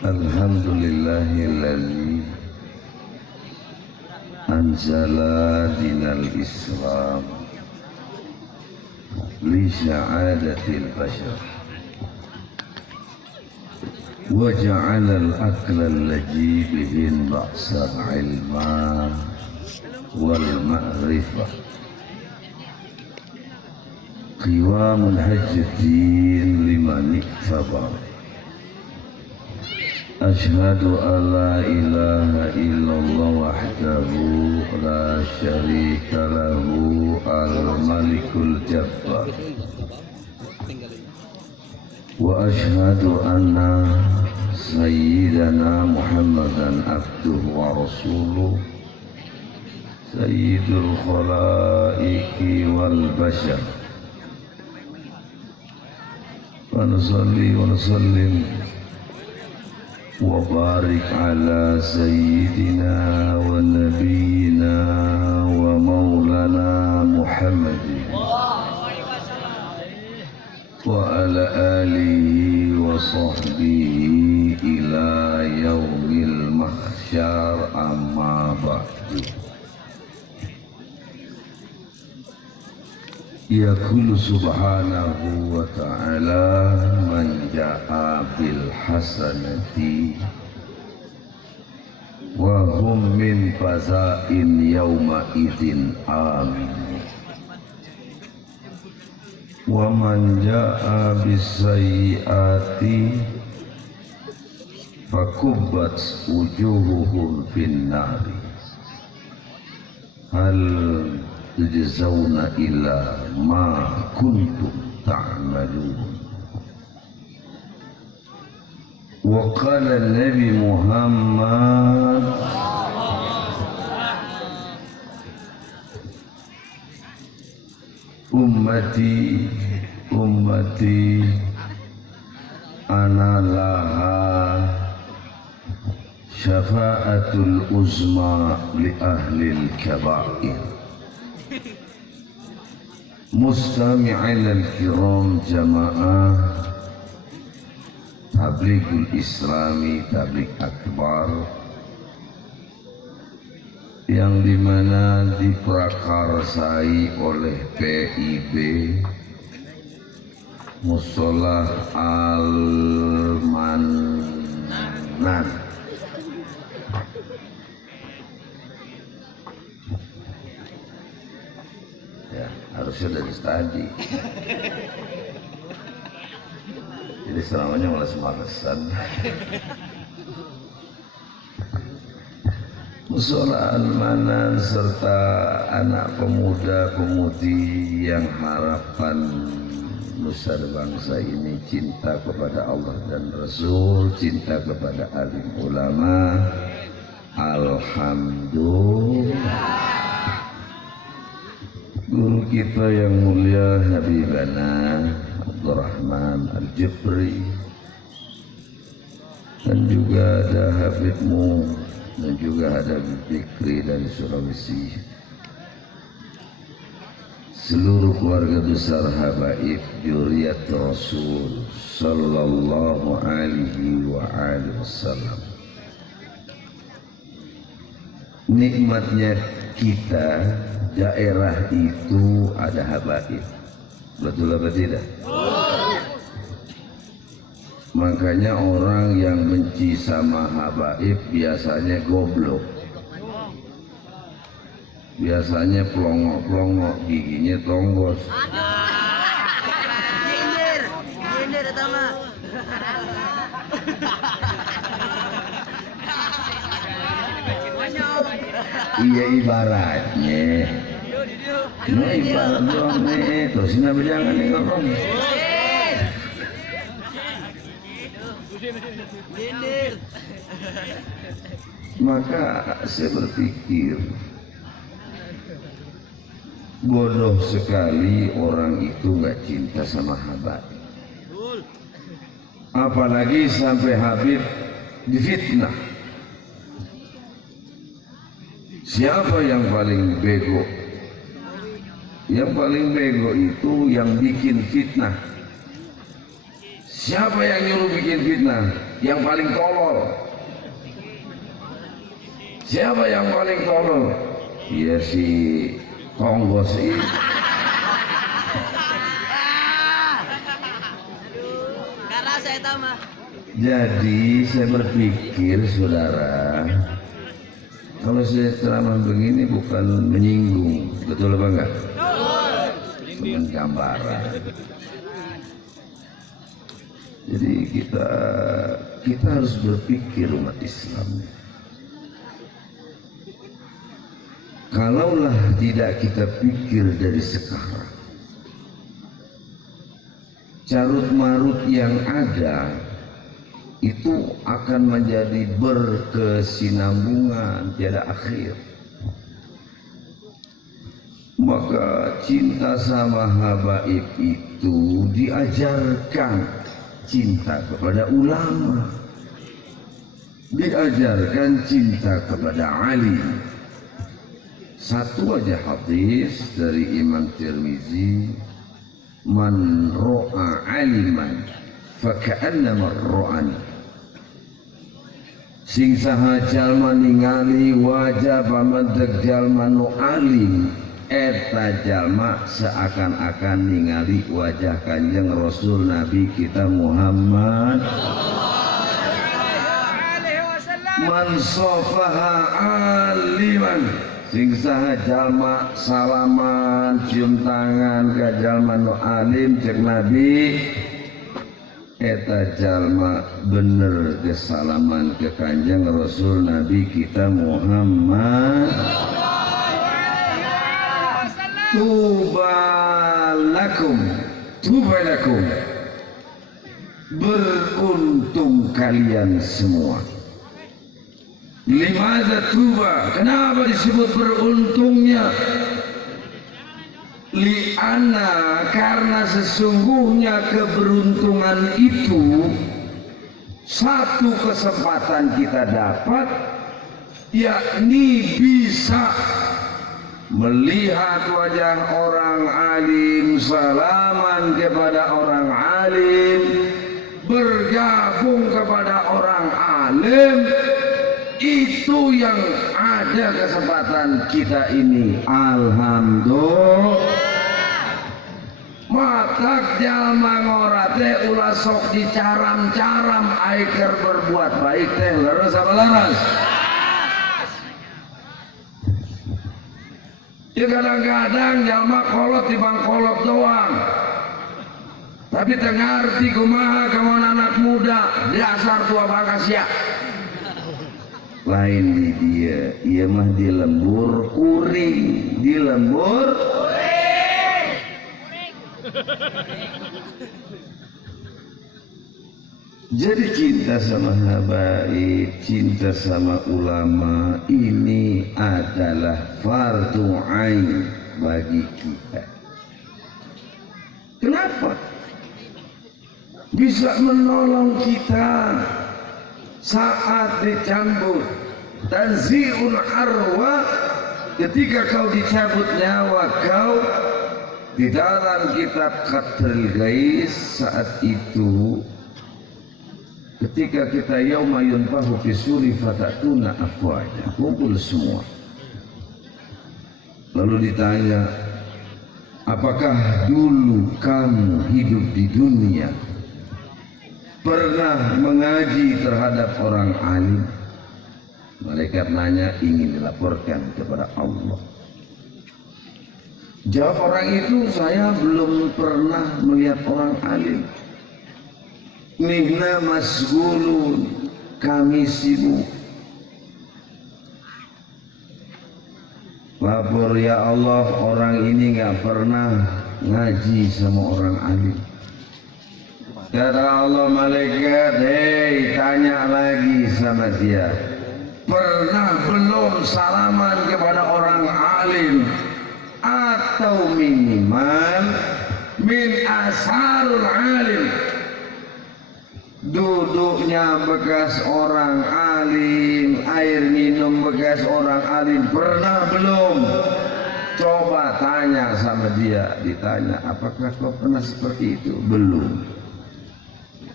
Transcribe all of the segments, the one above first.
Alhamdulillahilladzi anzala dinal Islam li sa'adatil bashar wa ja'ala al-aqla allazi bihin ba'sa ilma wal ma'rifah qiwamul hajjatin liman iktabar. Ashhadu an la ilaha illallah wahdahu la syarika lahu al-malikul jabbar wa ashhadu anna sayyidana Muhammadan abduhu wa rasuluh sayyidul khalaiqi wal bashar wa nusalli wa nusallim wa barik ala sayyidina wa nabiyyina wa maulana Muhammadin wa ala alihi wa sahbihi ila yaumil mahsyar, amma ba'du. Yaqulu subhanahu wa ta'ala man ja'a bil hasanati wa hum min faza'in yawma idzin amin wa man ja'a bis sayyiati fakubbat wujuhuhum fin nari hal tujzauna illa ma kuntum ta'malun. Wa qala Nabi Muhammad ummati ummati ana laha syafa'atul uzma li ahlil kaba'ir. Mustami'in al-kiram jamaah Tablighul Islami Tabligh Akbar yang dimana diprakarsai oleh PIB Musholah Al-Manan. Harusnya dari tadi. Jadi selamanya malah semalasan. Musholah Al-Manan serta anak pemuda-pemudi yang harapan nusa bangsa ini cinta kepada Allah dan Rasul, cinta kepada alim ulama. Alhamdulillah. Guru kita yang mulia Habibana Abdurrahman Al-Jibri, dan juga ada Habibmu, dan juga ada Fikri dari Sulawesi, seluruh keluarga besar habaib Juriyat Rasul sallallahu alaihi wa alihi wasallam. Nikmatnya kita daerah itu ada habaib, betul apa tidak? Makanya orang yang benci sama habaib biasanya goblok, biasanya pelongok-pelongok, giginya tonggos. Nyindir etama. Iya ibaratnya, ibarat doang nih, terus nggak jangan nih ngomong. Maka saya berpikir bodoh sekali orang itu nggak cinta sama habaib, apalagi sampai Habib difitnah. Siapa yang paling bego? Yang paling bego itu yang bikin fitnah. Siapa yang nyuruh bikin fitnah? yang paling tolol. Siapa yang paling tolol? Ya si Konggos ini. Jadi saya berpikir saudara, kalau saya ceramah begini bukan menyinggung, betul apa enggak? Cuman gambaran. Jadi kita harus berpikir umat Islam. Kalaulah tidak kita pikir dari sekarang, carut marut yang ada itu akan menjadi berkesinambungan tiada akhir. Maka cinta sama habaib itu diajarkan, cinta kepada ulama, diajarkan cinta kepada alim. Satu aja hadis dari Imam Tirmizi, man ro'a aliman faka'annama ro'ani. Sing saha jalma ningali wajah pamantek jalma nu alim, eta jalma seakan-akan ningali wajah Kanjeng Rasul Nabi kita Muhammad. Man sofaha aliman, sing saha jalma salaman cium tangan ka jalma nu alim cek Nabi, eta jalma bener kesalaman ke Kanjeng Rasul Nabi kita Muhammad. Tubalakum, tubalakum, beruntung kalian semua. Limadza tuba, kenapa disebut beruntungnya? Li'anna, karena sesungguhnya keberuntungan itu satu kesempatan kita dapat, yakni bisa melihat wajah orang alim, salaman kepada orang alim, bergabung kepada orang alim. Itu yang ada kesempatan kita ini. Alhamdulillah. Matak jalma ngorate ulah sok dicaram-caram aiker berbuat baik teh leres apa laras? Ya kadang-kadang jalma kolot tibang kolot doang. Tapi tengah arti kumaha kamu anak muda dasar tua bakas ya. Lain di dia, ia mah di lembur kuring, di lembur kuring. Jadi cinta sama habaib, cinta sama ulama ini adalah fardu ain bagi kita. Kenapa? Bisa menolong kita saat dicambut tanzi'ul arwah, ketika kau dicabut nyawa kau. Di dalam kitab Qatril Gais saat itu, ketika kita yauma yunfahu fi suri fatatuna afwaja, kumpul semua, lalu ditanya, apakah dulu kamu hidup di dunia pernah mengaji terhadap orang alim? Malaikat nanya, ingin dilaporkan kepada Allah. Jawab orang itu, saya belum pernah melihat orang alim. Nihna masgulun, kami sibuk. Lapor ya Allah, orang ini nggak pernah ngaji sama orang alim. Kata Allah malaikat, hei tanya lagi sama dia, pernah belum salaman kepada orang alim? Atau minimal min asarul alim, duduknya bekas orang alim, air minum bekas orang alim, pernah belum? Coba tanya sama dia, ditanya, apakah kau pernah seperti itu? Belum.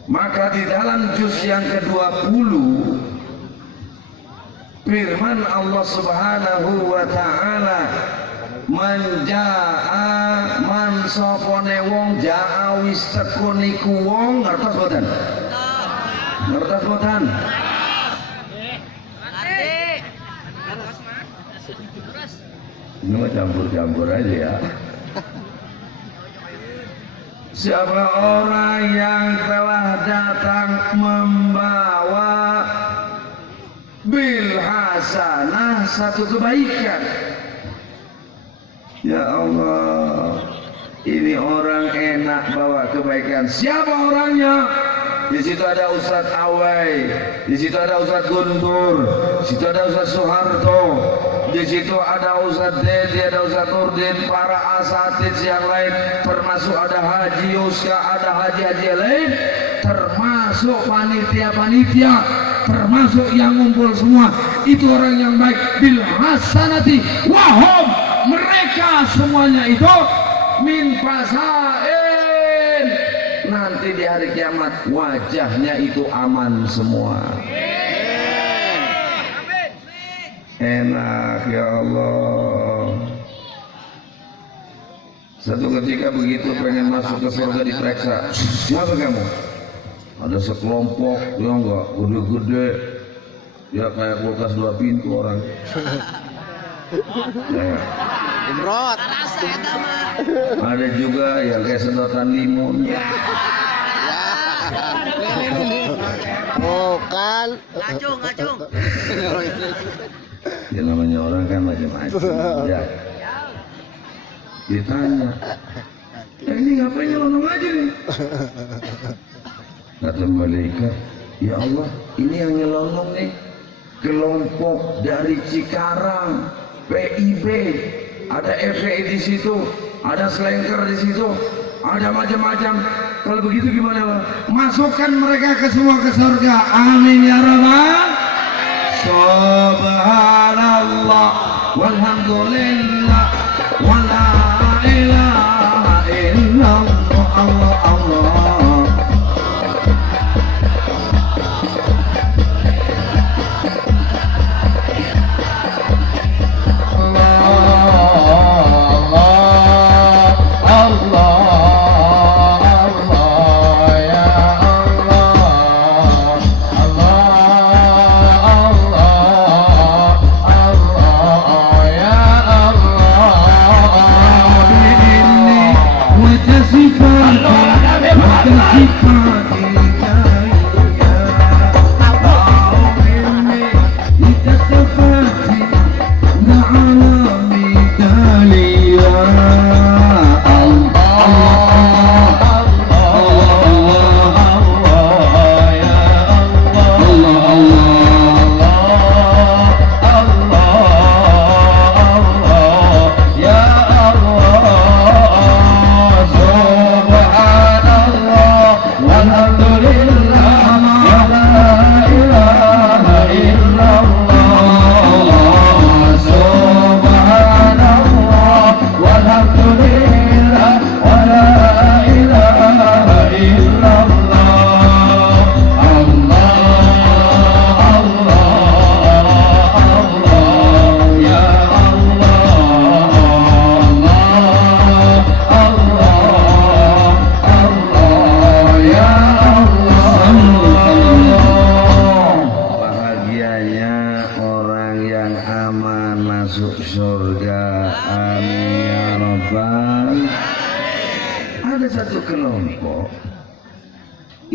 Maka di dalam juz yang ke-20 firman Allah Subhanahu wa taala, manjaa man sopone wong jaa wis teko niku wong ngertos boten? Ngertos boten? Ini mah campur-campur aja ya. Siapa orang yang telah datang membawa bil hasanah satu kebaikan. Ya Allah, ini orang enak bawa kebaikan. Siapa orangnya? Di situ ada Ustadz Awai, di situ ada Ustadz Guntur, di situ ada Ustadz Soeharto, di situ ada Ustadz Dedi, ada Ustadz Nurdin, para asatidz yang lain, termasuk ada Haji Yuska, ada haji-haji lain, termasuk panitia-panitia, termasuk yang ngumpul semua. Itu orang yang baik. Bil hasanati wahum, mereka semuanya itu min fasain. Nanti di hari kiamat wajahnya itu aman semua. Enak ya Allah. Satu ketika begitu pengen masuk ke surga diperiksa, siapa kamu? Ada sekelompok, ya enggak gede-gede, ya kayak kulkas 2 pintu orang. Ya. Imrot. Ada juga yang kayak sedotan limun. Bukan. Ngacung. Ya namanya orang kan macam-macam. Ya. Ditanya, ini ngapain nyelonong aja nih? Kata malaikat, ya Allah, ini yang nyelonong nih kelompok dari Cikarang, PIB, ada FPI di situ, ada Slengker di situ, ada macam-macam. Kalau begitu gimana, Pak? Masukkan mereka ke semua ke surga. Amin ya rabbal. Subhanallah walhamdulillah wala ilaha illallah Allah Allah.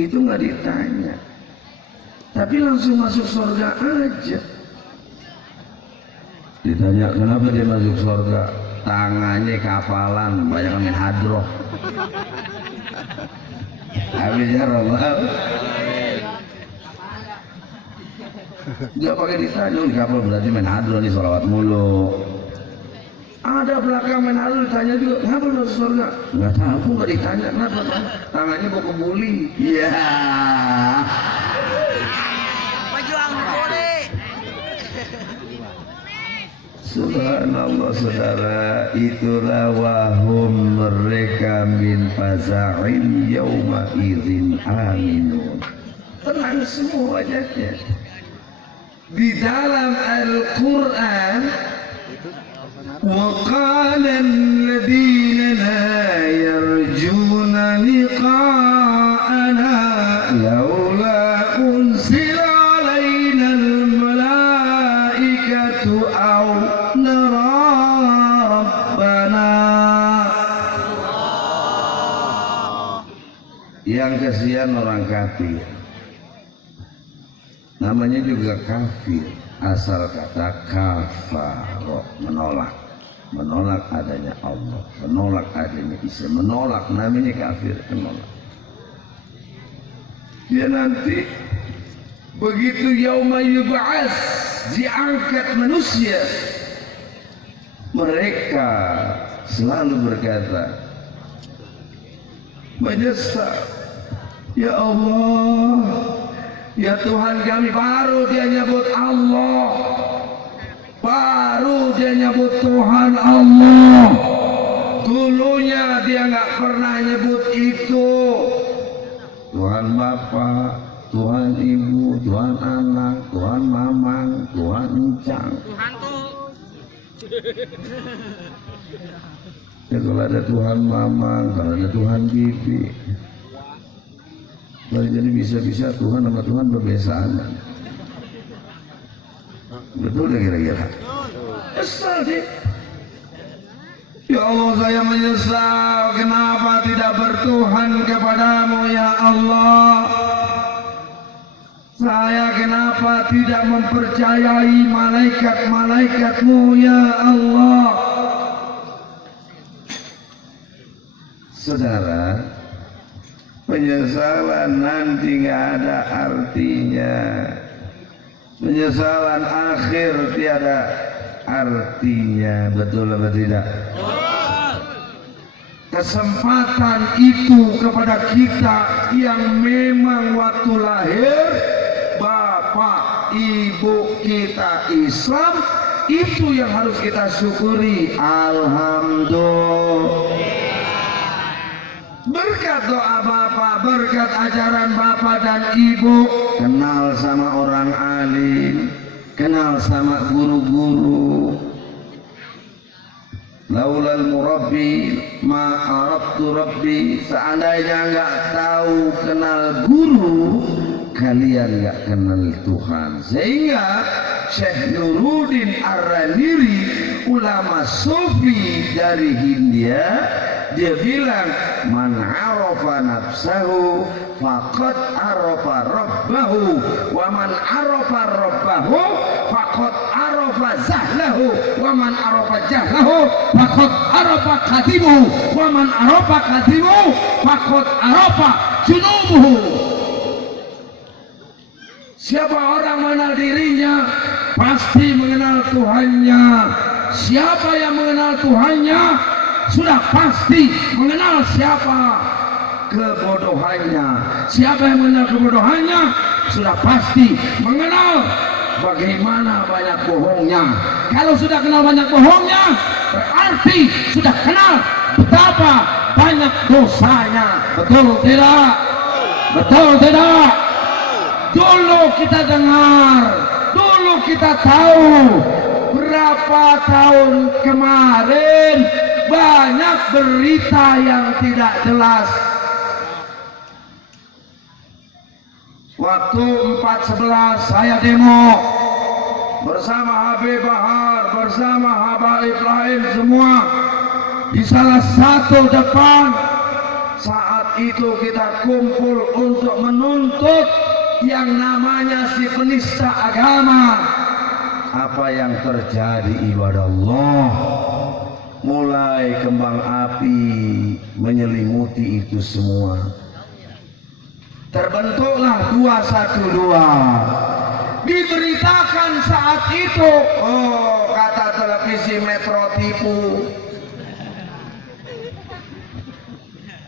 Itu nggak ditanya, tapi langsung masuk surga aja. Ditanya kenapa dia masuk surga, tangannya kapalan, banyak main hadroh. Habisnya rombal. Nggak pakai ditanya, di kapal berarti main hadroh nih, sholawat mulu. Ada belakang main halu ditanya juga, kenapa lu masuk surga? Nggak tahu, nggak ditanya kenapa. Tangannya mau kebuli. Iya. Pejuang boleh. Subhanallah saudara, itulah wahum mereka min faza'in yauma idzin aminun. Tenang semua wajahnya. Di dalam Al-Quran, wa qala alladhina la yarjuna liqa'ana laula unzila alaina al-malaikatu aw nara rabbana. Yang kasihan orang kafir, namanya juga kafir, asal kata kafaro, menolak adanya Allah, menolak adanya Isa, menolak, namanya kafir, menolak. Dia nanti begitu yauma yub'ats, diangkat manusia, mereka selalu berkata, menyesal, ya Allah, ya Tuhan kami. Baru dia nyebut Allah, baru dia nyebut Tuhan Allah. Dulunya dia nggak pernah nyebut itu. Tuhan Bapa, Tuhan Ibu, Tuhan Anak, Tuhan Mamang, Tuhan Encang. Tuhan tuh. Ya kalau ada Tuhan Mamang, kalau ada Tuhan Bibi. Jadi bisa-bisa Tuhan sama Tuhan berbesaan. Betul ya kira-kira? Kesal deh. Ya Allah, saya menyesal kenapa tidak bertuhan kepadamu ya Allah. Saya kenapa tidak mempercayai malaikat-malaikatmu ya Allah. Saudara, penyesalan nanti nggak ada artinya. Penyesalan akhir tiada artinya. Betul atau tidak? Kesempatan itu kepada kita yang memang waktu lahir bapak ibu kita Islam, itu yang harus kita syukuri. Alhamdulillah. Berkat doa bapak, berkat ajaran bapak dan ibu, kenal sama orang alim, kenal sama guru-guru. Laulal murabbi ma arabtu rabbi. Seandainya nggak tahu kenal guru, kalian nggak kenal Tuhan. Sehingga Syekh Nuruddin Ar-Raniri, ulama sufi dari Hindia, dia bilang, man arafa nafsahu faqad arafa rabbahu, wa man arafa rabbahu faqad arafa zahlahu, wa man arafa jahlahu faqad arafa qadimuhu, wa man arafa qadimuhu faqad arafa junubuhu. Siapa orang mengenal dirinya pasti mengenal Tuhannya. Siapa yang mengenal Tuhannya sudah pasti mengenal siapa kebodohannya. Siapa yang mengenal kebodohannya sudah pasti mengenal bagaimana banyak bohongnya. Kalau sudah kenal banyak bohongnya, berarti sudah kenal betapa banyak dosanya. Betul tidak? Betul tidak? Dulu kita dengar, dulu kita tahu, berapa tahun kemarin banyak berita yang tidak jelas. Waktu 4/11 saya demo bersama Habib Bahar, bersama Habaib lain semua di salah satu depan. Saat itu kita kumpul untuk menuntut yang namanya si penista agama. Apa yang terjadi ibadah Allah? Mulai kembang api menyelimuti itu semua. Terbentuklah 212. Diberitakan saat itu, oh kata televisi Metro tipu,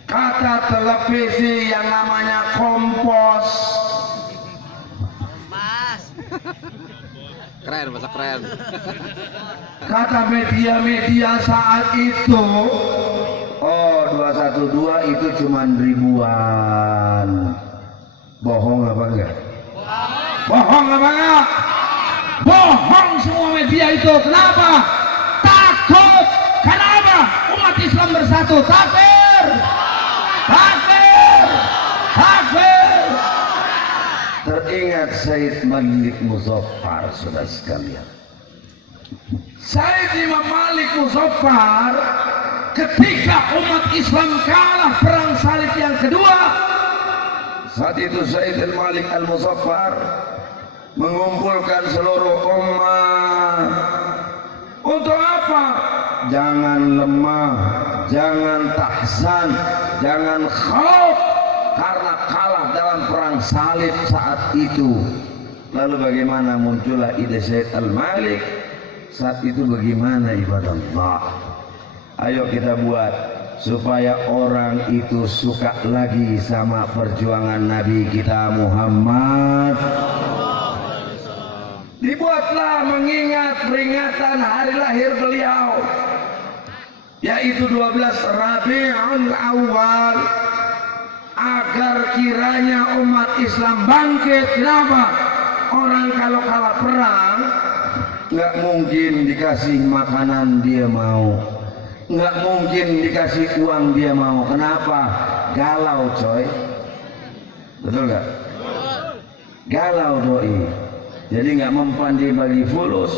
kata televisi yang namanya Kompos, Keren, masa keren. Kata media-media saat itu, oh 212 itu cuman ribuan. Bohong apa enggak? Bohong apa enggak? Bohong semua media itu. Kenapa? Takut. Kenapa? Umat Islam bersatu. Takbir. Takbir. Takbir. Teringat Said Malik Muzaffar, saudara sekalian. Said Imam Malik Muzaffar ketika umat Islam kalah perang salib yang kedua, saat itu Said Malik Al-Muzaffar mengumpulkan seluruh umat. Untuk apa? Jangan lemah, jangan tahzan, jangan khauf karena kalah dalam perang salib saat itu. Lalu bagaimana muncullah ide Said Al-Malik saat itu? Bagaimana ibadah Allah? Ayo kita buat supaya orang itu suka lagi sama perjuangan Nabi kita Muhammad. Dibuatlah mengingat peringatan hari lahir beliau, yaitu 12 Rabiul Awal, agar kiranya umat Islam bangkit. Kenapa? Orang kalau kalah perang nggak mungkin dikasih makanan dia mau, nggak mungkin dikasih uang dia mau. Kenapa? Galau coy, betul nggak? Galau doi. Jadi nggak mempan dibagi fulus,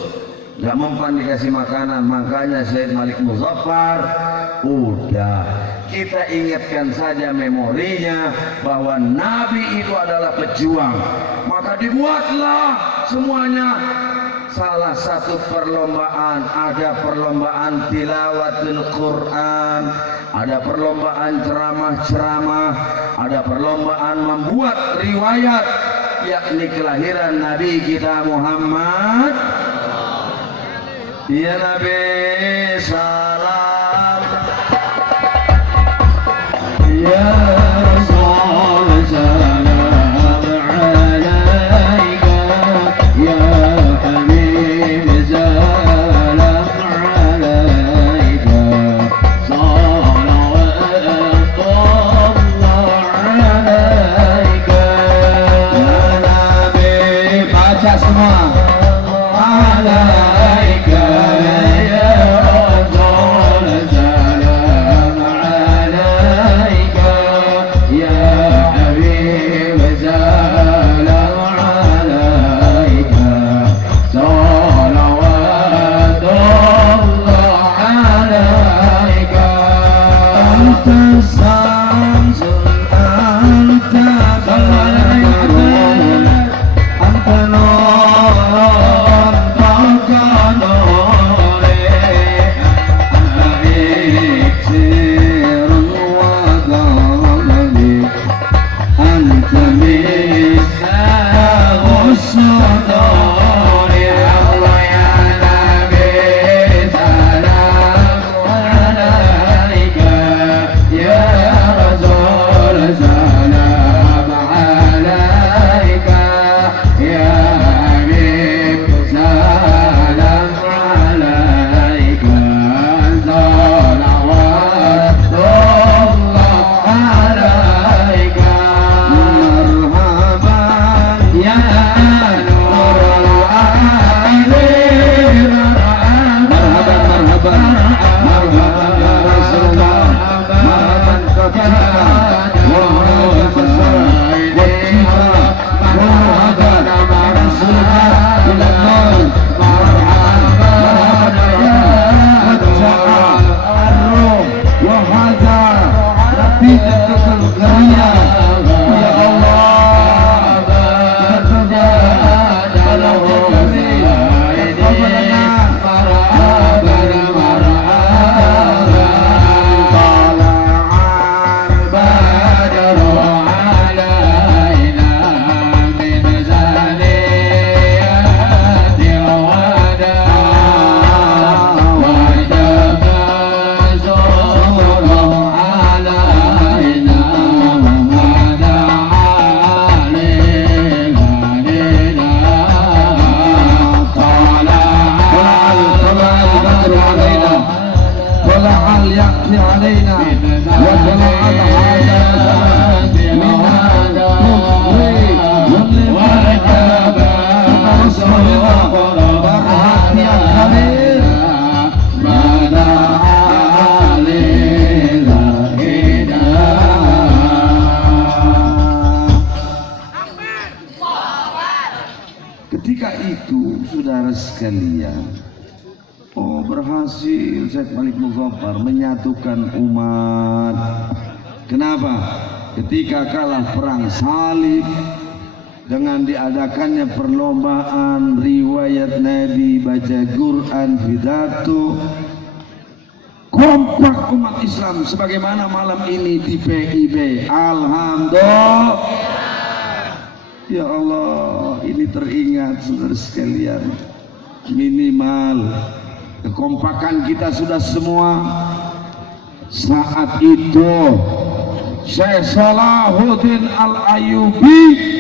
nggak mempan dikasih makanan. Makanya Said Malik Muzaffar, udah kita ingatkan saja memorinya bahwa Nabi itu adalah pejuang. Maka dibuatlah semuanya salah satu perlombaan. Ada perlombaan tilawatul Quran, ada perlombaan ceramah-ceramah, ada perlombaan membuat riwayat, yakni kelahiran Nabi kita Muhammad. Ya Nabi salam, ya Rasul salam alaika, ya Habib salam alaika, salawatullah alaika. Baca semua. Alaika ya Rasul salam alaika, ya Habib salam alaika, salawatullah alaika. Anta samsun anta qalbun anta nur Rasulullah perhatian kalian pada alillah ketika itu saudara sekalian, berhasil Syekh Malik Muzaffar menyatukan umat. Kenapa? Ketika kalah perang salib, dengan diadakannya perlombaan riwayat Nabi, baca Quran, pidato, kompak umat Islam sebagaimana malam ini di PIB. Alhamdulillah. Ya Allah, ini teringat saudara sekalian, minimal kekompakan kita sudah semua. Saat itu Syekh Salahuddin Al-Ayyubi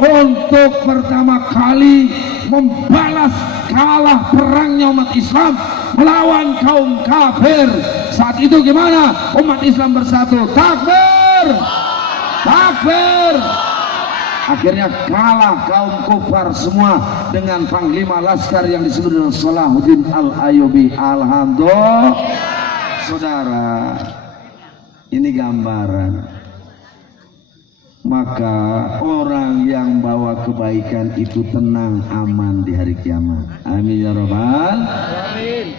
untuk pertama kali membalas kalah perangnya umat Islam melawan kaum kafir. Saat itu gimana? Umat Islam bersatu, takbir, takbir. Akhirnya kalah kaum kufar semua dengan panglima laskar yang disebut dengan Salahuddin Al-Ayyubi. Alhamdulillah. Saudara, ini gambaran. Maka orang yang bawa kebaikan itu tenang, aman di hari kiamat. Amin ya rabbal alamin.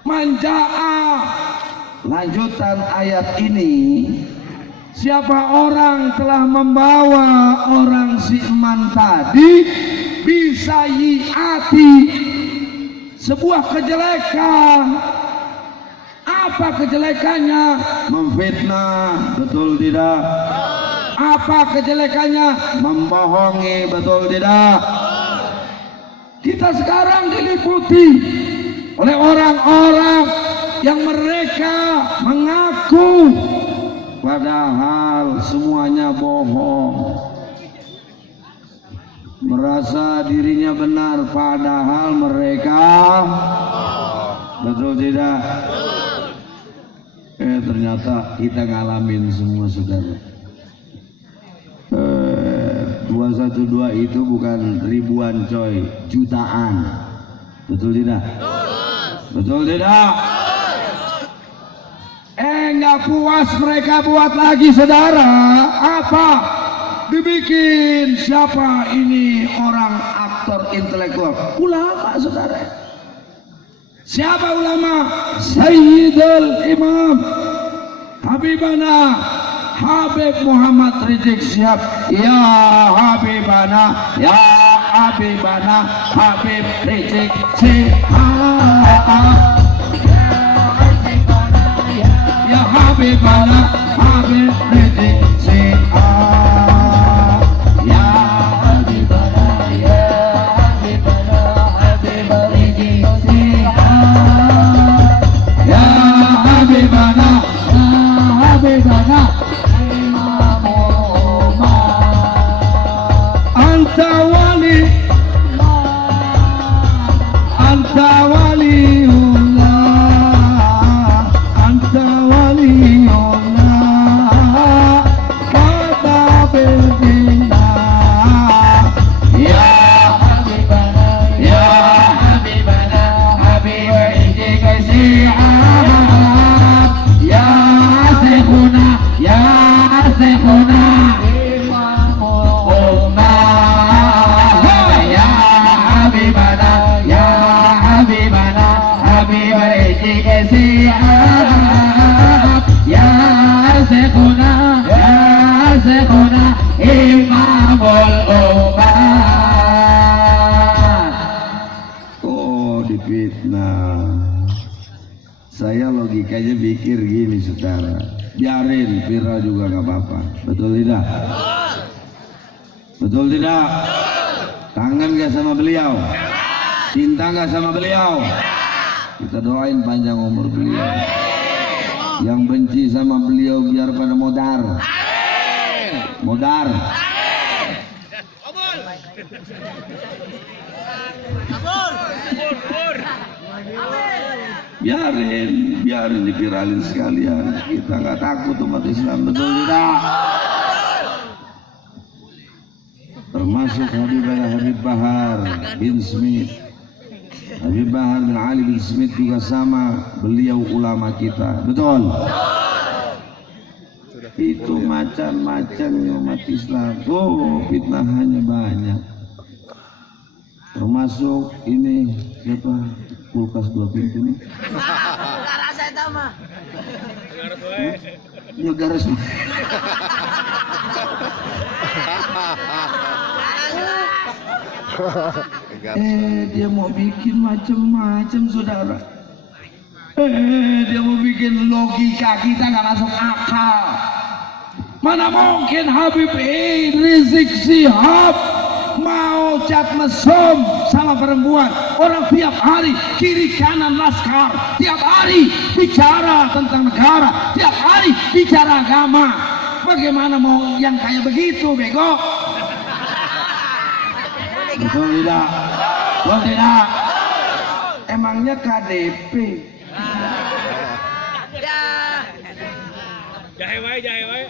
Manja'a, lanjutan ayat ini, siapa orang telah membawa orang si eman tadi bisa yiati sebuah kejelekan. Apa kejelekannya? Memfitnah, betul tidak? Apa kejelekannya? Membohongi, betul tidak? Kita sekarang diliputi oleh orang-orang yang mereka mengaku padahal semuanya bohong, merasa dirinya benar padahal mereka, betul tidak? Ternyata kita ngalamin semua saudara. 212 itu bukan ribuan coy, jutaan, betul tidak? Betul tidak? Nggak puas mereka buat lagi saudara. Apa? Dibikin siapa ini orang aktor intelektual? Ulama saudara. Siapa ulama? Sayyidul Imam Habibana Habib Muhammad Rizik Syihab. Ya Habibana, ya Habibana Habib Rizik Syihab. Ya Habibana Habib Rizik Syihab. Ya Habibana, ya Habibana Habib Rizik Syihab. Ya Habibana, ya Habibana Imamul Ummah. Anta wali, anta waliullah, anta waliullah, kata berdina. Ya Habibana, ya Habibana Habib Rizik Syihab. Ya Syekhuna, ya Syekhuna Imamul Ummah. Ya Habibana, ya Habibana Habib Rizik Syihab. Ya Syekhuna, ya Syekhuna Imamul Ummah. Oh, difitnah. Saya logikanya pikir gini saudara, biarin viral juga nggak apa-apa, betul tidak? Betul tidak? Kangen gak sama beliau? Cinta gak sama beliau? Kita doain panjang umur beliau. Yang benci sama beliau biar pada modar. Modar. Biarin diviralin sekalian. Kita nggak takut umat Islam, betul tidak? Termasuk termasuk Habib Bahar bin Smith. Habib Bahar bin Ali bin Smith juga sama, beliau ulama kita, betul? Itu macam-macam umat Islam. Oh, fitnahannya banyak. Termasuk ini siapa? Kulkas 2 pintu nih. Negara saya tahu mah. Negara semua. Dia mau bikin macam-macam, saudara. Dia mau bikin logika kita nggak masuk akal. Mana mungkin Habib Rizik Syihab mau cat mesum sama perempuan. Orang tiap hari kiri kanan laskar, tiap hari bicara tentang negara, tiap hari bicara agama. Bagaimana mau yang kayak begitu, bego? Betul tidak? Betul tidak? Emangnya KDP? Jahe wae.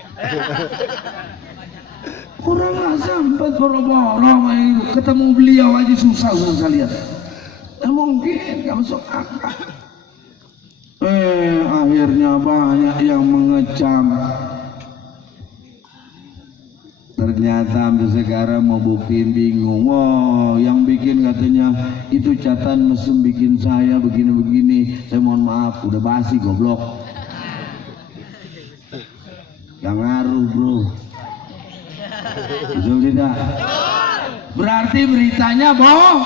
Orang nggak sempat boro-boro ketemu beliau aja susah lihat. Mungkin nggak masuk akal. Akhirnya banyak yang mengecam. Ternyata sampai sekarang mau buktiin bingung. Wow, yang bikin katanya itu catatan mesum bikin saya begini-begini. Saya mohon maaf, udah basi goblok. Yang ngaruh bro. Betul tidak? Berarti beritanya bohong.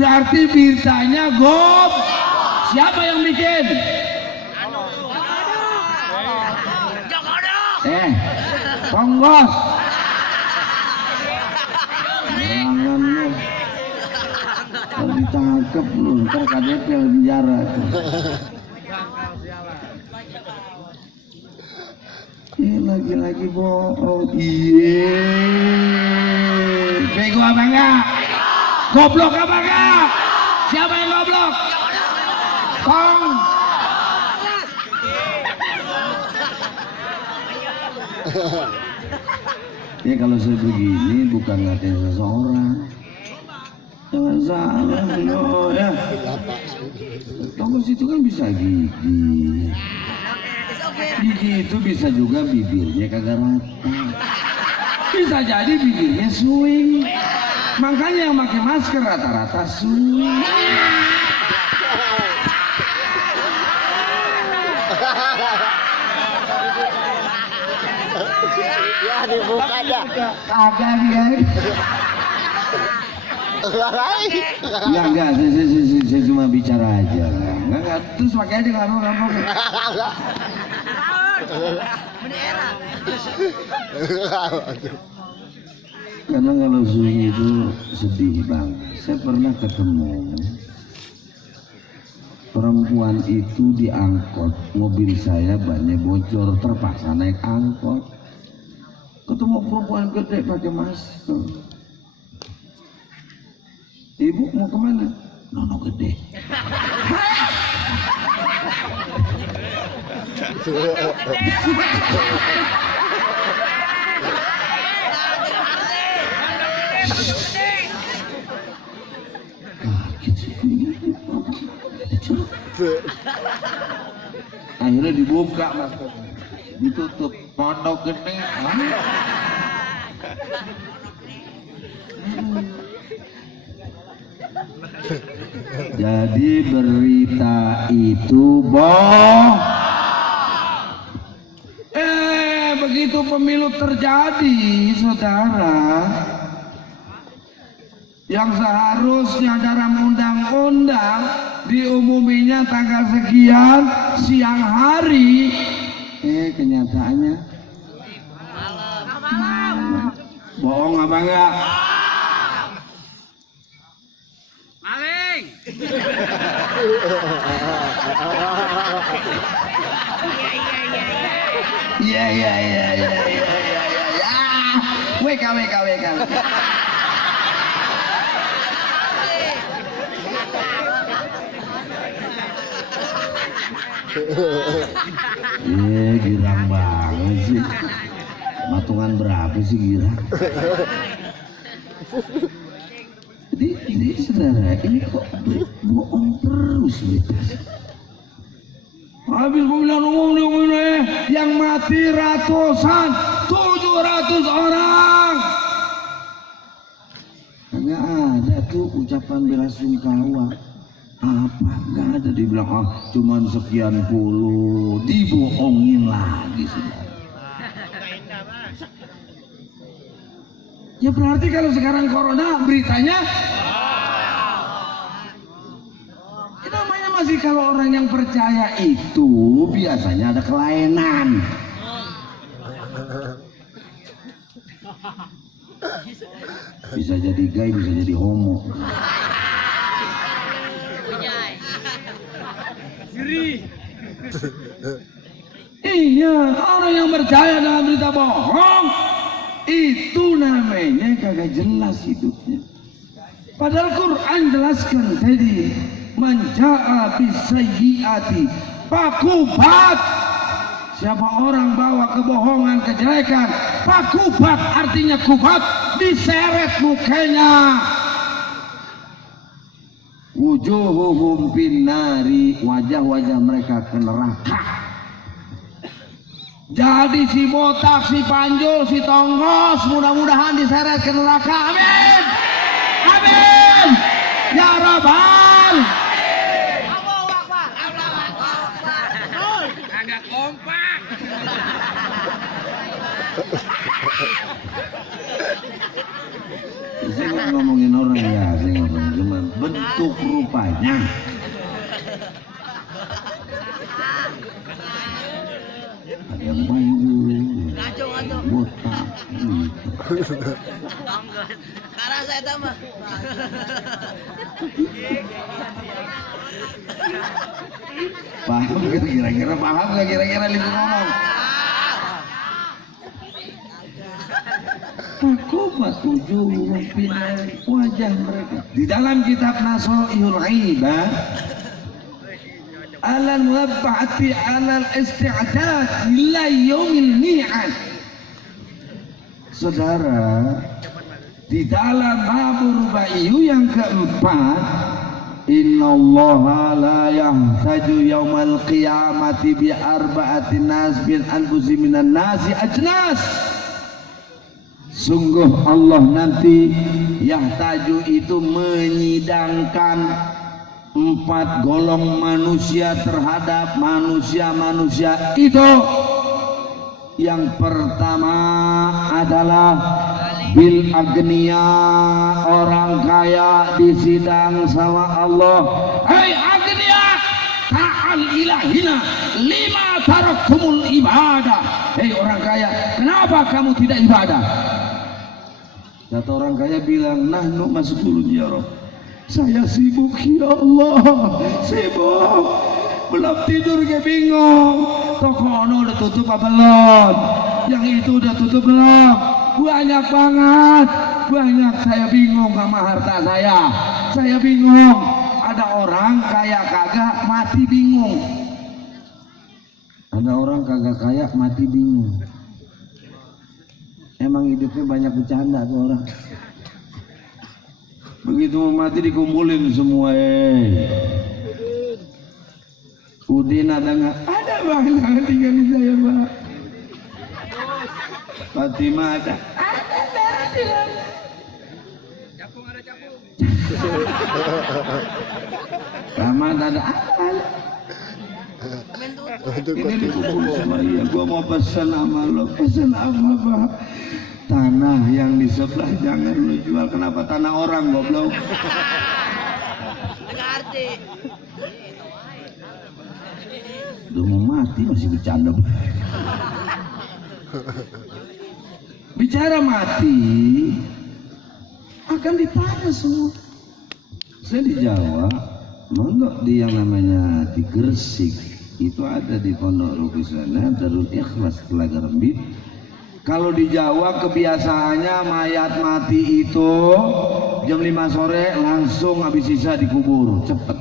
Berarti beritanya gob. Siapa yang bikin? Ponggos. Jangan lu. Kalau ditangkap lu, ntar KDP di penjara. Lagi-lagi bohong. Iya. Bego apa enggak? Goblok apa enggak? Siapa yang goblok? Kong. Ya kalau saya begini bukan ngatain seseorang. Jangan salah loh ya. Tongkos itu kan bisa gigi. Gigi itu bisa juga bibirnya kagak rata. Bisa jadi bibirnya swing. Makanya yang pakai masker rata-rata swing. Ya dibuka dah. Kagak dia. Enggak, saya cuma bicara aja. Enggak, terus pakai aja nggak mau. Karena kalau swing itu sedih bang. Saya pernah ketemu perempuan itu diangkut, mobil saya bannya bocor, terpaksa naik angkot. Ketemu perempuan gede pakai masker. Ibu mau kemana? Nono gede. Akhirnya dibuka maskernya, ditutup. Pondok gede. Jadi berita itu bohong. Begitu pemilu terjadi, saudara, yang seharusnya dalam undang-undang diumuminya tanggal sekian siang hari, kenyataannya bohong apa enggak? Maling. Iya. WK. Girang banget sih. Matungan berapa sih girang? Jadi saudara, ini kok bohong terus gitu. Habis pemilihan umum diumumin yang mati ratusan, 700 orang. Nggak ada tuh ucapan belasungkawa. Apa? Nggak ada, dibilang cuman sekian puluh, dibohongin lagi sudah. Ya berarti kalau sekarang corona beritanya itu namanya masih, kalau orang yang percaya itu biasanya ada kelainan. Bisa jadi gay, bisa jadi homo. Iya, orang yang percaya dalam berita bohong itu namanya kagak jelas hidupnya. Padahal Quran jelaskan tadi, manja'a bisayyiati fakubat. Siapa orang bawa kebohongan, kejelekan, fakubat artinya kubat, diseret mukanya. Wujuhuhum finnari, wajah-wajah mereka ke neraka. Jadi si botak, si panjul, si tonggos mudah-mudahan diseret ke neraka. Amin. Amin. Ya Rabbal. Agak kompak. Saya nggak ngomongin orang ya, saya ngomongin cuma bentuk rupanya. Ada yang panjang, botak, gitu. Karena saya tambah. Paham gak kira-kira? Paham gak kira-kira Libu ngomong? Takubat wujuhum finnari, wajah mereka. Di dalam kitab Nasoihul Ghibah, alal muwabba'ati alal isti'dad ila yaumil mi'ad. Saudara, di dalam bab rubaiyu yang keempat, innallaha la yahtaju yaumal qiyamati bi arba'ati nas bin anfusi minan nasi ajnas. Sungguh Allah nanti yahtaju itu menyidangkan 4 golong manusia terhadap manusia-manusia itu. Yang pertama adalah bil agniya, orang kaya disidang sama Allah. Hei agniya, ta'al ilahina lima taraktumul ibadah. Hei orang kaya, kenapa kamu tidak ibadah? Kata orang kaya bilang, nahnu mas'ulun ya Rabb. Saya sibuk ya Allah, sibuk. Belum tidur ke bingung. Toko udah tutup apa belum? Yang itu udah tutup belum? Banyak banget, banyak. Saya bingung sama harta saya. Saya bingung. Ada orang kaya kagak mati bingung. Ada orang kagak kaya mati bingung. Emang hidupnya banyak bercanda tuh orang. Begitu mau mati dikumpulin semua. Udin ada nggak? Ada bang, jangan tinggalin saya bang. Fatimah ada. Ada. Capung ada capung. Rahmat ada. Ini dikumpul sama dia. Gua mau pesan sama lo. Pesan apa bang? Tanah yang di sebelah jangan lu jual. Kenapa? Tanah orang goblok. Nggak arti. Udah mau mati masih bercanda. Bicara mati akan ditanya semua. Saya di Jawa, mondok di yang namanya di Gresik itu ada di Pondok Ruki sana, Darul Ikhlas Telaga Rembit. Kalau di Jawa kebiasaannya mayat mati itu jam 5 sore langsung habis sisa dikubur cepet.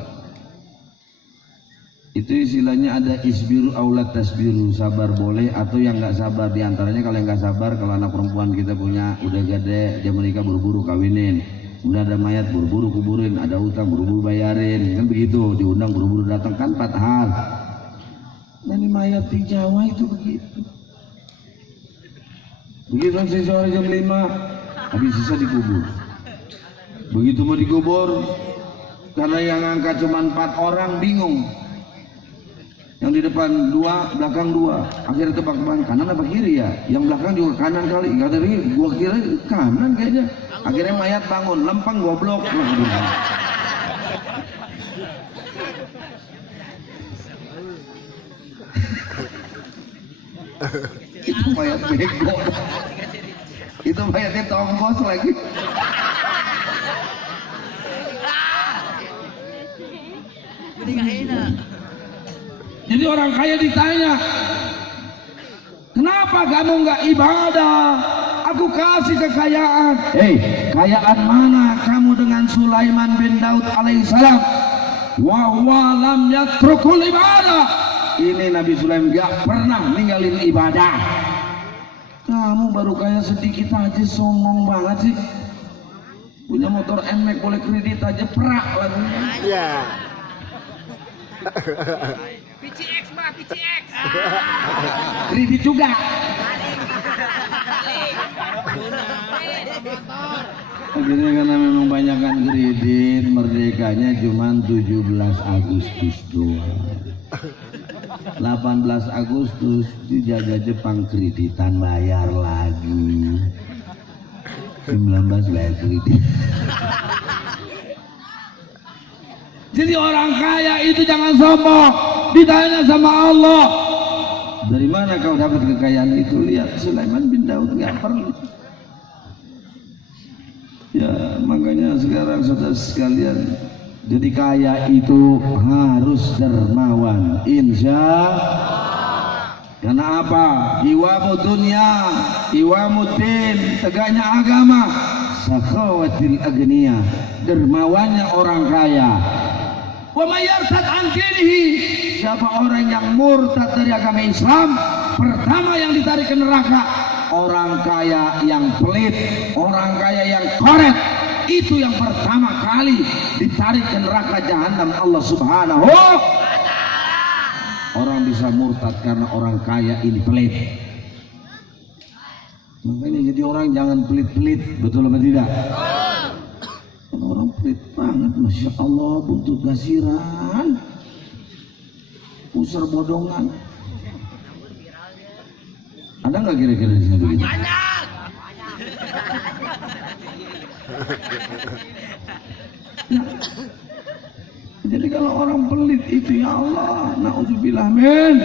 Itu Itu istilahnya ada isbiru aulat tasbiru, sabar boleh atau yang nggak sabar. Di antaranya kalau yang nggak sabar, kalau anak perempuan kita punya udah gede, dia menikah buru-buru kawinin, udah ada mayat buru-buru kuburin, ada utang buru-buru bayarin, kan begitu. Diundang buru-buru datang, kan 4 hal. Nah ini mayat di Jawa itu begitu. Begitu selesai sore jam 5, habis sisa dikubur. Begitu mau dikubur, karena yang angkat cuma 4 orang, bingung. Yang di depan 2, belakang 2. Akhirnya tebak-tebakan kanan apa kiri ya? Yang belakang juga kanan kali. Enggak tadi gua kira kanan kayaknya. Akhirnya mayat bangun, lempeng goblok. Itu mayat bego. Itu mayatnya tongkos lagi. Jadi orang kaya ditanya, kenapa kamu nggak ibadah? Aku kasih kekayaan. Kayaan mana kamu dengan Sulaiman bin Daud alaihissalam? Wa huwa lam yatrukul ibadah. Ini Nabi Sulaiman nggak pernah ninggalin ibadah. Kamu baru kaya sedikit aja, sombong banget sih. Punya motor NMAX boleh kredit aja, perak lagunya. Iya. PCX mah, PCX. Kredit juga. Akhirnya karena memang banyakkan kredit, merdekanya cuma 17 Agustus doang. 18 Agustus dijajah Jepang, kreditan bayar lagi. 19 bayar kredit. Jadi orang kaya itu jangan sombong. Ditanya sama Allah, dari mana kau dapat kekayaan itu? Lihat Sulaiman bin Daud, nggak perlu. Ya makanya sekarang saudara sekalian, jadi kaya itu harus dermawan, insya. Karena apa? Iwamu dunia, iwamu din, tegaknya agama. Sakhawatil agniya, dermawannya orang kaya. Wa may yartad an dinihi, siapa orang yang murtad dari agama Islam, pertama yang ditarik ke neraka orang kaya yang pelit, orang kaya yang koret. Itu yang pertama kali ditarik ke neraka jahanam Allah Subhanahu. Orang bisa murtad karena orang kaya ini pelit. Makanya jadi orang jangan pelit-pelit, betul apa tidak? Orang pelit banget, Masya Allah, buntut gasiran, pusar bodongan. Ada nggak kira-kira di sini begitu? Ya. Jadi kalau orang pelit itu, ya Allah, na'udzubillah min.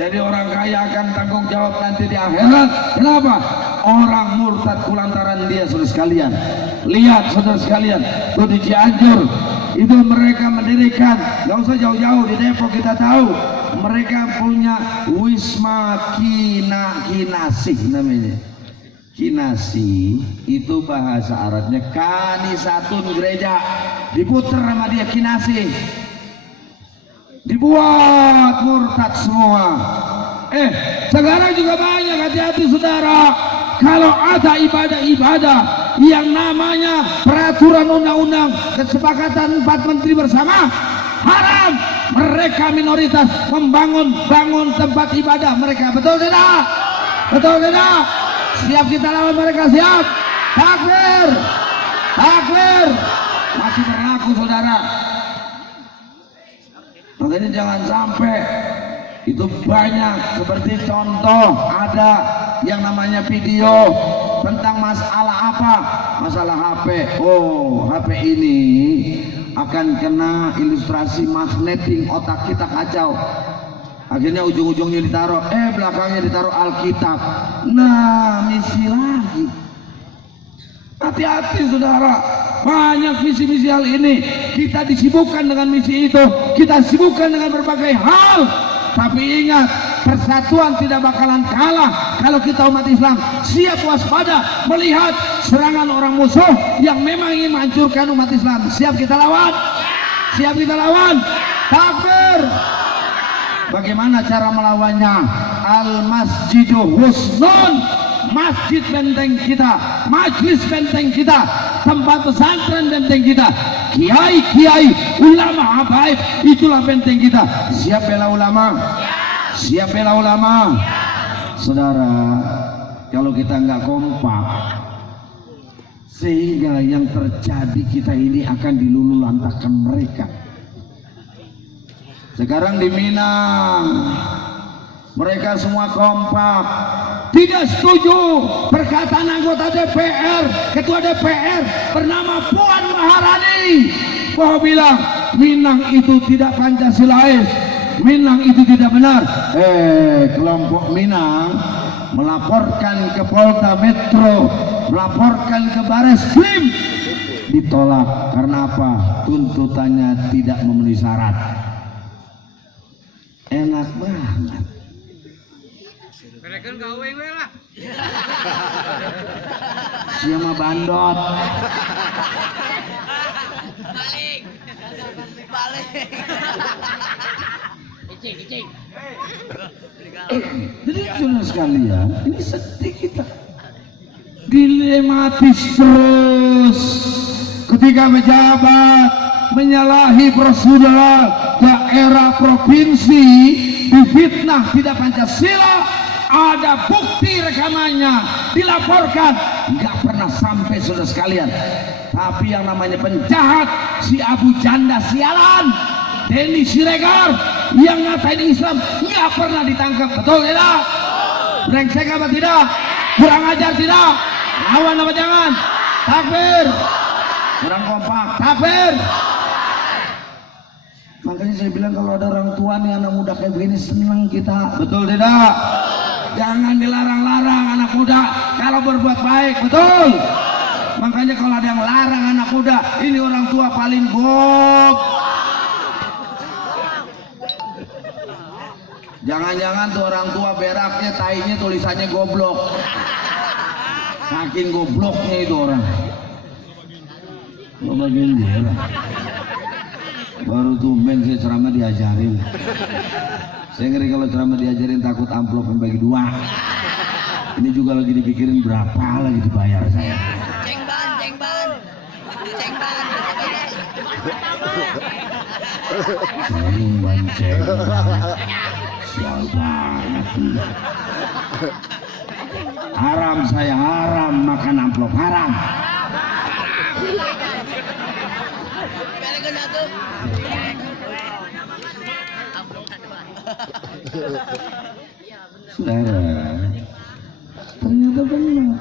Jadi orang kaya akan tanggung jawab nanti di akhirat. Kenapa? Orang murtad kulantaran dia, saudara sekalian. Lihat saudara sekalian, tuh di Cianjur itu mereka mendirikan, gak usah jauh-jauh, di Depok kita tahu, mereka punya Wisma Kinasih namanya. Kinasih itu bahasa Arabnya kanisatun, gereja, diputer sama dia Kinasih, dibuat murtad semua. Sekarang juga banyak, hati-hati saudara. Kalau ada ibadah-ibadah yang namanya peraturan undang-undang kesepakatan 4 menteri bersama, haram. Mereka minoritas bangun tempat ibadah mereka, betul tidak? Betul tidak? Siap kita lawan mereka, siap? Takbir, takbir. Masih berlaku saudara. Makanya jangan sampai. Itu banyak, seperti contoh ada yang namanya video tentang masalah apa? Masalah HP. Oh, HP ini akan kena ilustrasi magneting, otak kita kacau. Akhirnya ujung-ujungnya ditaruh, belakangnya ditaruh Alkitab. Nah, misi lagi. Hati-hati saudara, banyak misi-misi hal ini. Kita disibukkan dengan misi itu, kita sibukkan dengan berbagai hal. Tapi ingat, persatuan tidak bakalan kalah kalau kita umat Islam siap waspada melihat serangan orang musuh yang memang ingin menghancurkan umat Islam. Siap kita lawan? Siap kita lawan? Takbir. Bagaimana cara melawannya? Al-masjidu husnun, masjid benteng kita, majlis benteng kita, tempat pesantren benteng kita, kiai-kiai, ulama habaib, itulah benteng kita. Siap bela ulama? Siap bela ulama? Saudara, kalau kita nggak kompak, sehingga yang terjadi kita ini akan diluluhlantahkan mereka. Sekarang di Minang, mereka semua kompak, tidak setuju perkataan anggota DPR, ketua DPR bernama Puan Maharani bahwa bilang Minang itu tidak Pancasilais, Minang itu tidak benar. Kelompok Minang melaporkan ke Polda Metro, melaporkan ke Bareskrim, ditolak. Karena apa? Tuntutannya tidak memenuhi syarat. Enak banget. Mereka gawe lah. Siapa bandot? Balik. Icing. Jadi saudara sekalian, ini sedih kita. Dilematis terus ketika pejabat menyalahi prosedur daerah provinsi, difitnah tidak Pancasila, ada bukti rekamannya, dilaporkan, nggak pernah sampai saudara sekalian. Tapi yang namanya penjahat, si Abu Janda sialan, Denny Siregar yang ngatain Islam nggak pernah ditangkap, betul tidak? Brengsek apa tidak? Kurang ajar tidak? Lawan apa jangan? Takbir. Kurang kompak. Takbir. Makanya saya bilang kalau ada orang tua nih anak muda kayak begini senang kita, betul tidak? Jangan dilarang-larang anak muda kalau berbuat baik, betul? Makanya kalau ada yang larang anak muda, ini orang tua paling goblok. Jangan-jangan tuh orang tua beraknya, tainya tulisannya goblok. Saking gobloknya itu orang. Lo bagian dia lah. Baru tumben saya ceramah diajarin. Saya ngeri kalau ceramah diajarin takut amplop yang bagi dua. Ini juga lagi dipikirin berapa lagi dibayar saya. Cengban. Sial banget. Haram saya, haram makan amplop, haram. Saudara, ternyata benar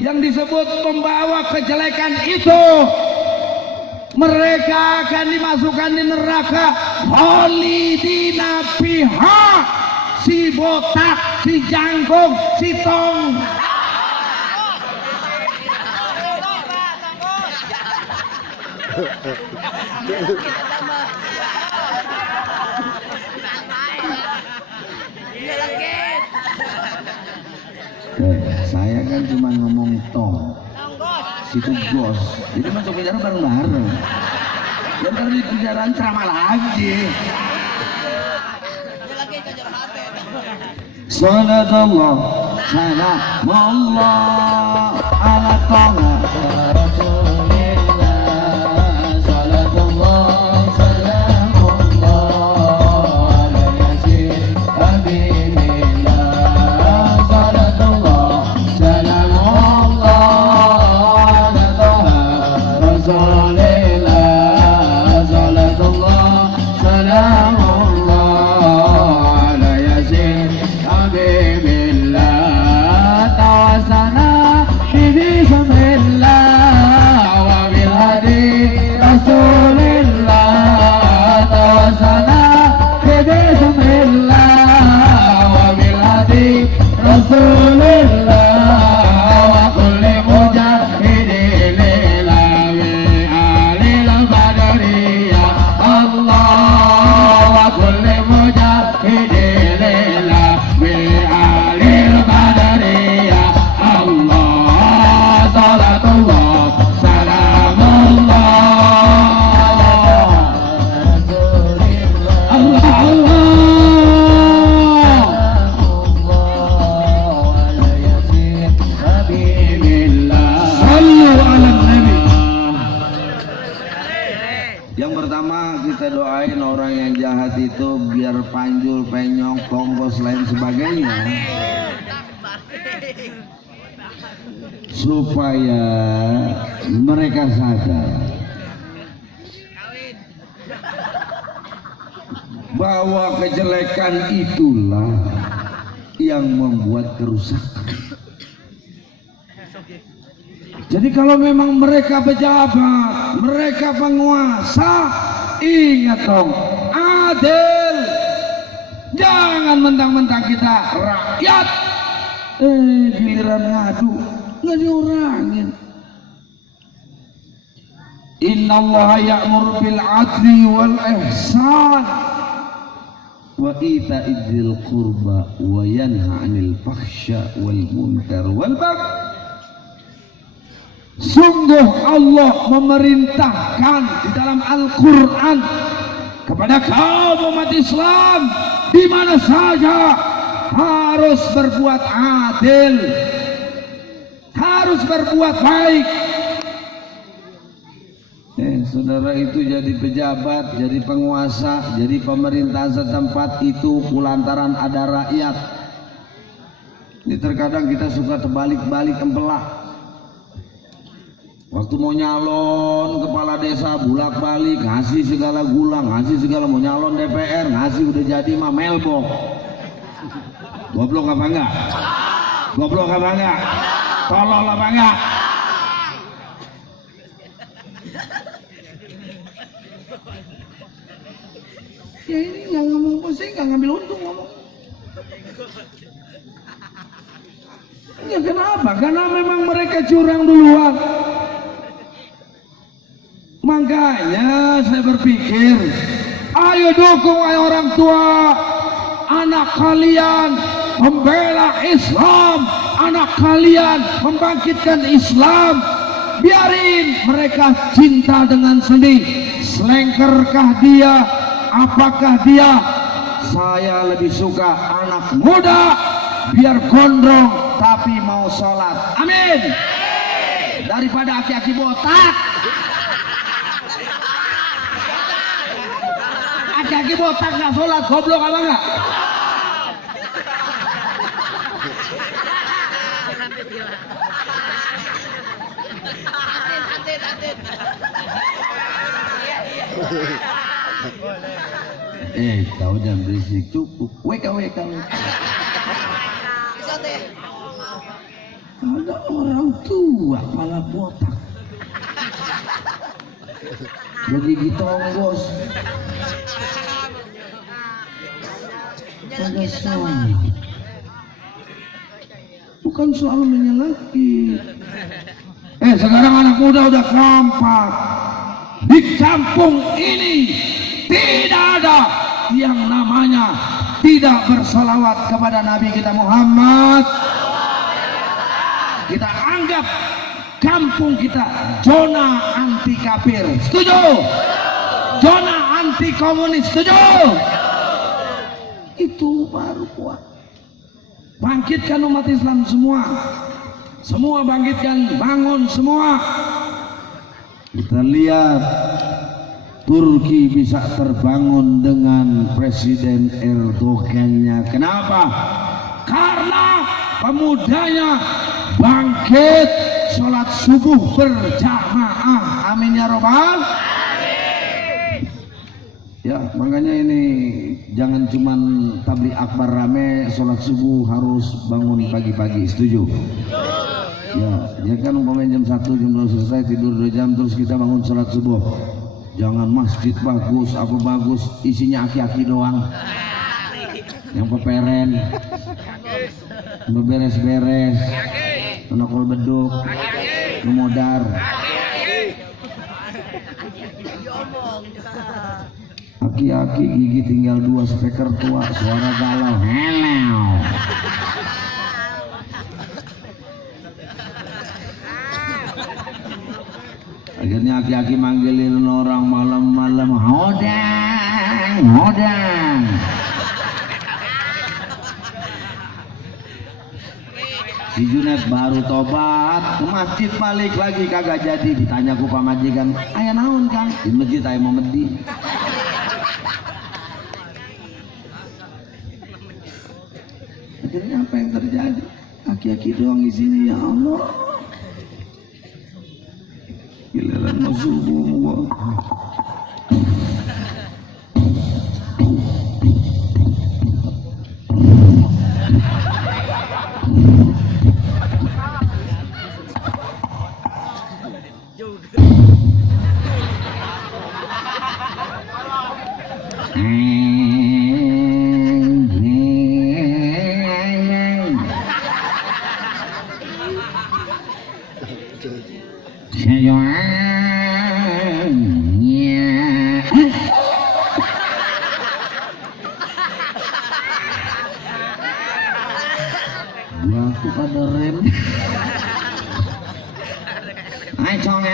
yang disebut pembawa kejelekan itu, mereka akan dimasukkan di neraka khalidina fiha, si botak, si jangkung, si tong. Saya kan cuma ngomong tong, situ bos, jadi masuk penjara bareng-bareng. Dan kalau di penjaraan ceramah lagi. Salatullah, salamullah ala taha Bismillah Yang pertama kita doain orang yang jahat itu biar panjul, penyong, tongkos lain sebagainya, supaya mereka sadar bahwa kejelekan itulah yang membuat kerusakan. Jadi kalau memang mereka pejabat, mereka penguasa, ingat dong, adil. Jangan mentang-mentang kita rakyat, giliran ngadu, nggak diorangin. Innallaha ya'muru bil adli wal ihsan wa ita'i dzil qurba wa yanha 'anil fahsya wal munkar wal baghi. Sungguh Allah memerintahkan di dalam Al-Quran kepada kaum umat Islam di mana saja harus berbuat adil, harus berbuat baik. Saudara itu jadi pejabat, jadi penguasa, jadi pemerintah setempat itu kulantaran ada rakyat. Ini terkadang kita suka terbalik-balik empelak. Waktu mau nyalon kepala desa bulak balik ngasih segala gula, ngasih segala, mau nyalon DPR ngasih, udah jadi mah melbok. Goblok apa enggak? Goblok apa enggak? Tolol apa enggak? Ya ini nggak ngomong pusing, nggak ngambil untung ngomong. Ya kenapa? Karena memang mereka curang duluan. Makanya saya berpikir, ayo dukung ayo orang tua, anak kalian membela Islam, anak kalian membangkitkan Islam. Biarin mereka cinta dengan seni. Selengkerkah dia? Apakah dia? Saya lebih suka anak muda, biar gondrong tapi mau sholat. Amin. Daripada aki-aki botak. Aki-aki botak nggak sholat, goblok apa enggak? Kau jangan berisik, cukup. Weka. Ada orang tua kepala botak jadi gitonggos. Ada suami bukan selalu menyelaki. Sekarang anak muda udah kompak. Di kampung ini tidak ada yang namanya tidak bersolawat kepada Nabi kita Muhammad. Kita anggap kampung kita zona anti kafir, setuju? Zona anti komunis, setuju? Itu baru kuat. Bangkitkan umat Islam semua bangkitkan, bangun semua. Kita lihat Turki bisa terbangun dengan Presiden Erdogan-nya. Kenapa? Karena pemudanya bangkit sholat subuh berjamaah. Amin ya robbal. Ya makanya ini jangan cuman tabligh akbar rame, sholat subuh harus bangun pagi-pagi, setuju? Ya kan umpamanya jam 1 jam 2 selesai, tidur 2 jam terus kita bangun sholat subuh. Jangan masjid bagus, apa bagus, isinya aki-aki doang. Yang peperen, beberes-beres, menokol beduk, memodar. Aki-aki gigi tinggal 2, speaker tua, suara galau. Hello. Akhirnya aki-aki manggilin orang malam-malam, hodang. Si Junet baru tobat ke masjid balik lagi kagak jadi. Ditanya ku pamajikan, aya naon Kang? Di masjid aya memedi. Akhirnya apa yang terjadi? Aki-aki doang di sini, ya Allah. Giliran mau subuh gua. Aku pada rem. Ai chong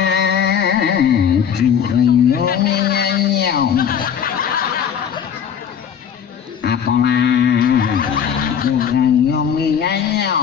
apalah bukan nyomi-nyanyo.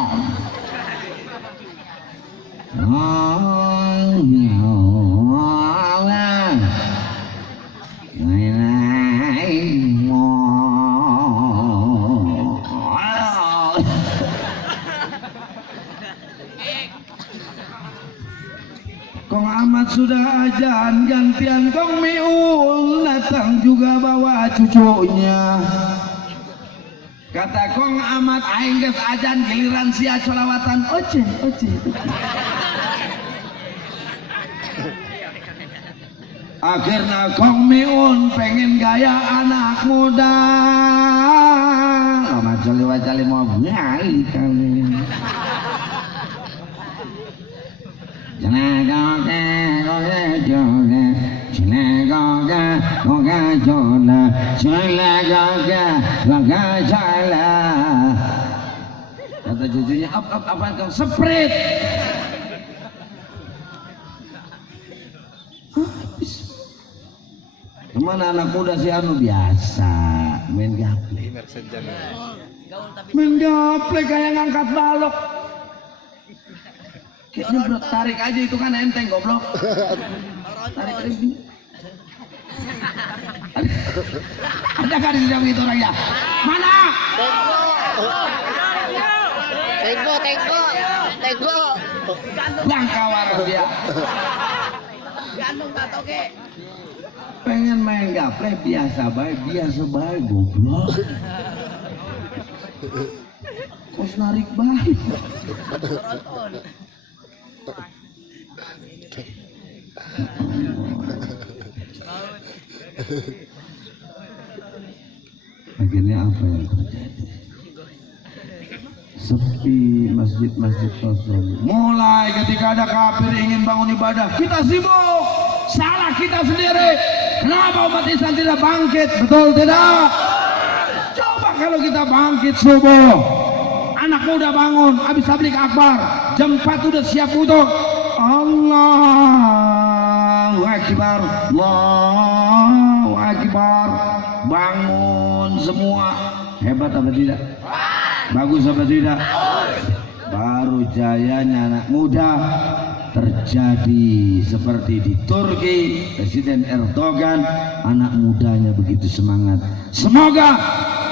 Kong Ahmad sudah ajan, gantian Kong Miul datang juga bawa cucunya. Kata Kong Ahmad, aing geus ajan giliran sia colawatan oce. Akhirnya Kong Miun pengen gaya anak muda. Ahmad cali mau ngali kali. Kata cucunya, apa kau seprit? Kemana anak muda si anu biasa main gaple. Main gaple kayak ngangkat balok. Kayaknya tarik aja itu kan enteng goblok. Tarik aja. Ada kan di dalam itu orangnya? Mana? Tenggo. Langka waras dia. Gantung tato ke. Pengen main gaple biasa baik goblok. Kos narik baik. Akhirnya apa yang terjadi? Sepi, masjid-masjid kosong. Mulai ketika ada kafir ingin bangun ibadah, kita sibuk. Salah kita sendiri. Kenapa umat Islam tidak bangkit? Betul tidak? Coba kalau kita bangkit subuh, anak muda bangun, habis tablik akbar, jam 4 udah siap wudu. Allahu Akbar, Allahu Akbar. Bangun semua. Hebat apa tidak? Bagus apa tidak? Baru jayanya anak muda terjadi seperti di Turki. Presiden Erdogan, anak mudanya begitu semangat. Semoga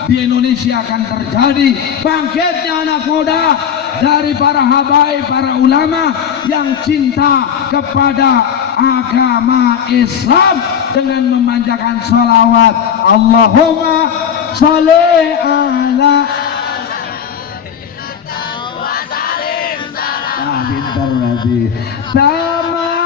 di Indonesia akan terjadi bangkitnya anak muda dari para habaib, para ulama yang cinta kepada agama Islam dengan memanjakan sholawat. Allahumma sholli ala. Pintar berarti. Taman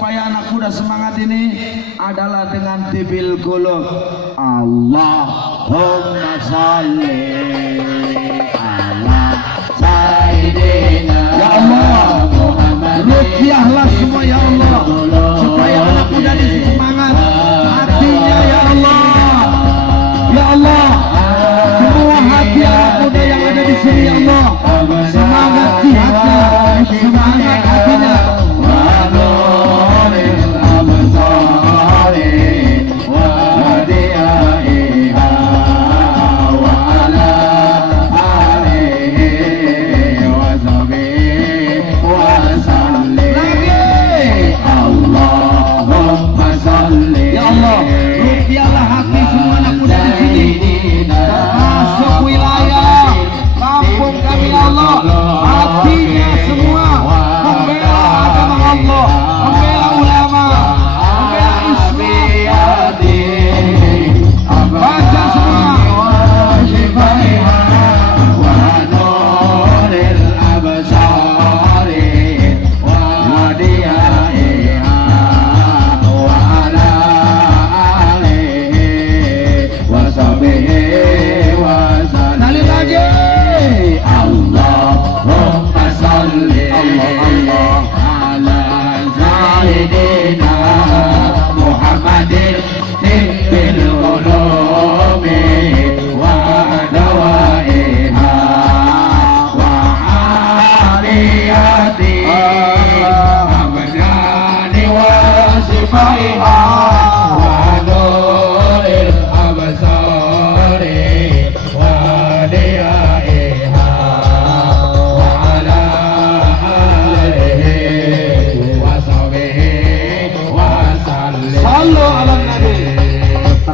supaya anak muda semangat ini adalah dengan tibil qulub. Allahumma sholli ala sayyidina. Ya Allah, ruqyahlah semua ya Allah, supaya anak muda ini semangat hatinya ya Allah. Ya Allah, semua hati anak muda yang ada di sini ya Allah, semangat jihadnya, semangat hatinya.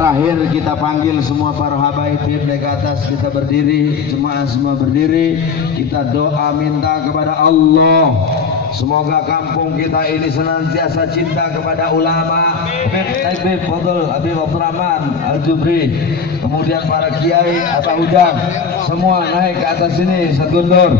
Terakhir kita panggil semua para habaib naik ke atas, kita berdiri, jemaah semua berdiri, kita doa minta kepada Allah. Semoga kampung kita ini senantiasa cinta kepada ulama. Habib Fadl, Habib Abdurrahman Al-Jubri, kemudian para kiai, Atta Ujang, semua naik ke atas sini segundur.